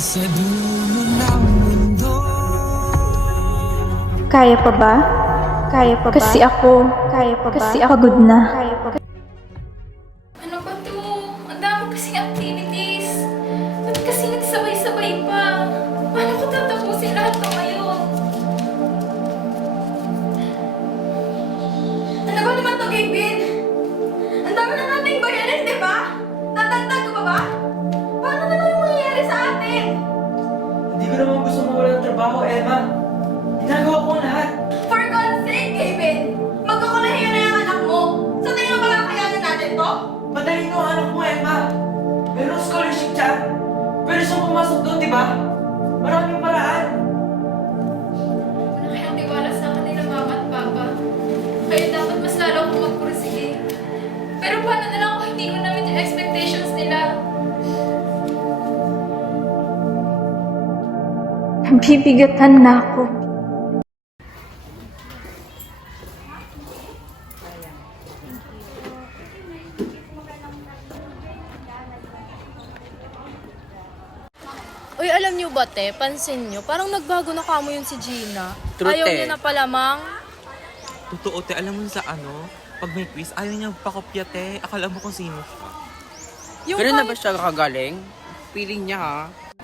sa dulo ng mundo. Kaya pa ba? Kaya pa ba? Kasi ako, kaya pa ba? Kasi ako pagod na. Kaya pa ba? Ano ba to? Ang dami kasing activities. Ba't kasi nagsabay-sabay pa? Paano ko tatapusin lahat to ngayon? Ano ba naman to, Gaben? Ang dami na nating bayarin, di ba? Tatagtag ko pa ba? Paano na lang yung mangyayari sa atin? Hindi ko naman gusto mawala ng trabaho, Emma. Ginagawa ko ang lahat. For God's sake, Gaben! Magkakulahiyo na yung anak mo. Sa tingin mo ba kakayanin natin to? Matalino ang anak mo, Emma. Meron scholarship dyan. Pwede siyang pumasok doon, di ba? Maraming paraan. Wala kayang tiwala sa kanila, mama at papa. Kaya dapat mas lalo akong magpursige. Pero paano na lang kung hindi ko na-meet yung expectations nila? Bibigatan na ako. Uy, alam niyo ba, te? Pansin niyo, parang nagbago na kamo yun si Gina. True, Ayaw te. niya na palamang. Totoo, te. Alam mo sa pag may quiz, ayaw niya pakopya, te. Akala mo kung sino siya. Yung Pero na kahit- ba siya kakagaling? Feeling niya ha?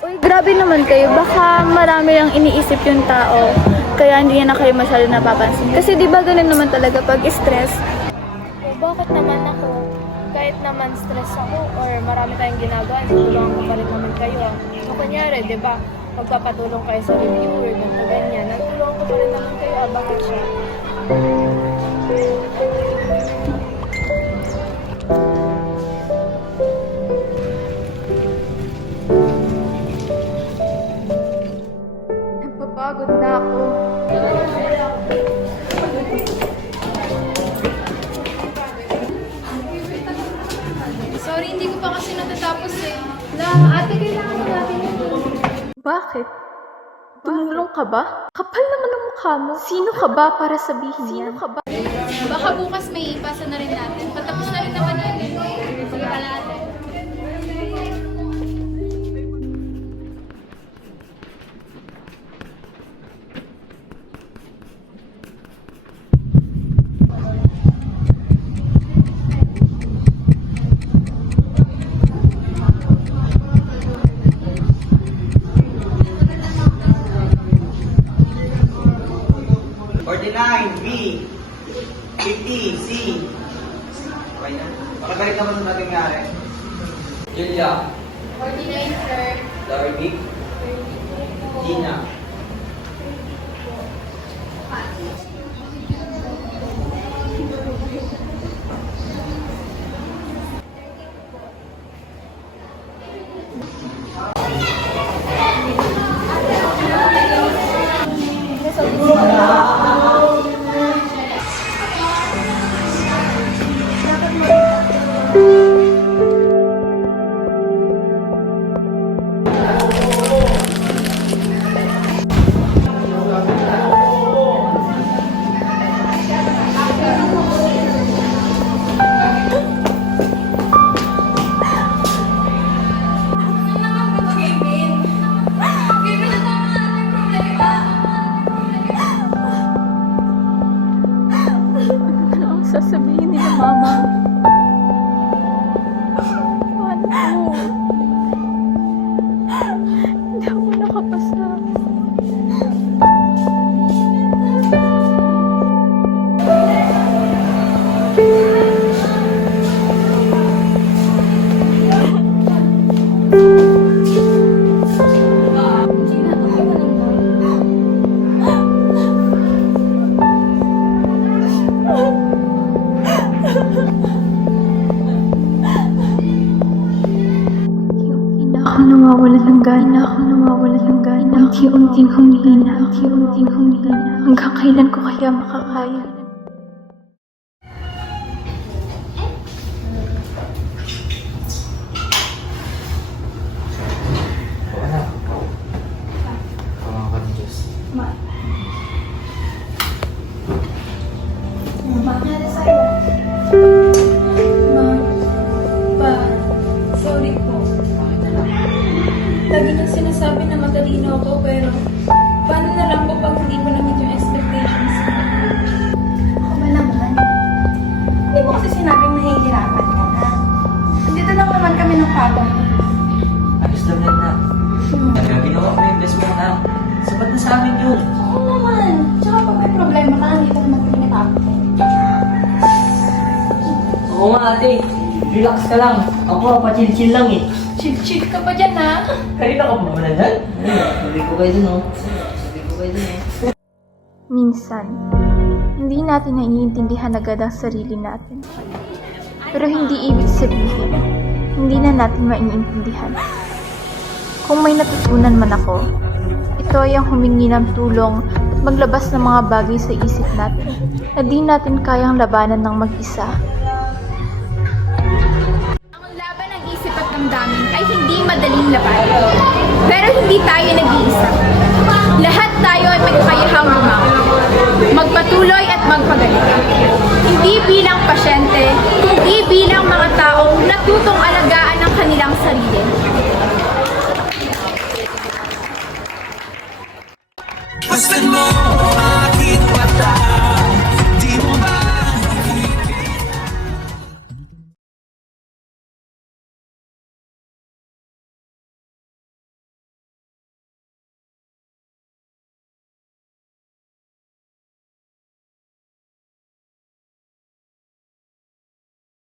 Uy, grabe naman kayo. Baka marami lang iniisip yung tao. Kaya hindi niya na kayo masyado napapansin. Kasi di ba ganun naman talaga pag stress? Bakit naman ako? Kahit naman stress ako or marami tayong ginagawa, tutulungan ko pa rin naman kayo. So, kunyari, di ba, magpapatulong kayo sa reviewer, ganito, ganyan. Nagtulungan ko pa rin naman kayo, bakit siya? Napapagod na ako. Sorry, hindi ko pa kasi natatapos eh. Ate, kailangan natin yun. Bakit? Tumulong ka ba? Kapal naman ang mukha mo. Sino ka ba para sabihin yan? Sino ka ba? Baka bukas may ipasa na rin natin. Patapos na rin naman yan eh. Sige pala ate. B, 50, C. Okay na. Makabalik naman sa nating nangyari. Julia. 49, sir. Darby. Gina. Ano ang sasabihin nila, Mama? Paano? Hindi ako nakapasa. Unti-unti na ako nawawalan ng gana. Unti-unting humihina. Hanggang kailan ko kaya makakaya? Lagi niyang sinasabi Oo nga ate, relax ka lang. Ako, pa-chill-chill lang eh. Chill-chill ka pa dyan, ha? Kanina ka pa ba nandyan? Sabi ko kayo dun oh. Sabi ko kayo dun eh. Minsan, hindi natin naiintindihan agad ang sarili natin. Pero hindi ibig sabihin, hindi na natin maiintindihan. Kung may natutunan man ako, ito ay ang humingi ng tulong at maglabas ng mga bagay sa isip natin na di natin kayang labanan ng mag-isa. Ang laban ng isip at damdamin ay hindi madaling labanan. Pero hindi tayo nag-iisa.